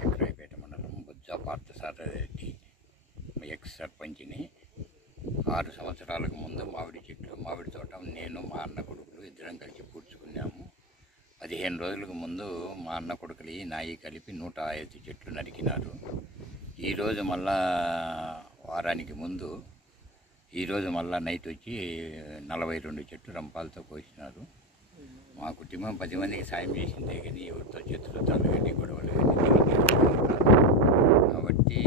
చక్రాయపేట మండలం బుజ్జా పార్థసారథి ఎక్స్ సర్పంచ్ని. 6 సంవత్సరాలకు ముందు మామిడి తోట నేను మా అన్న కొడుకులు ఇద్దరం కలిసి పూడ్చుకున్నాము. 15 రోజులకు ముందు మా అన్న కొడుకులు నాయి కలిపి 105 చెట్లు నరికినారు. ఈరోజు మళ్ళా వారానికి ముందు ఈరోజు మళ్ళా నైట్ వచ్చి 42 చెట్లు రంపాలతో కోసినారు. మా కుటుంబం 10 మందికి సాయం చేసిందే కానీ ఎవరితో చేతులు తలగట్టి గొడవలు కాబట్టి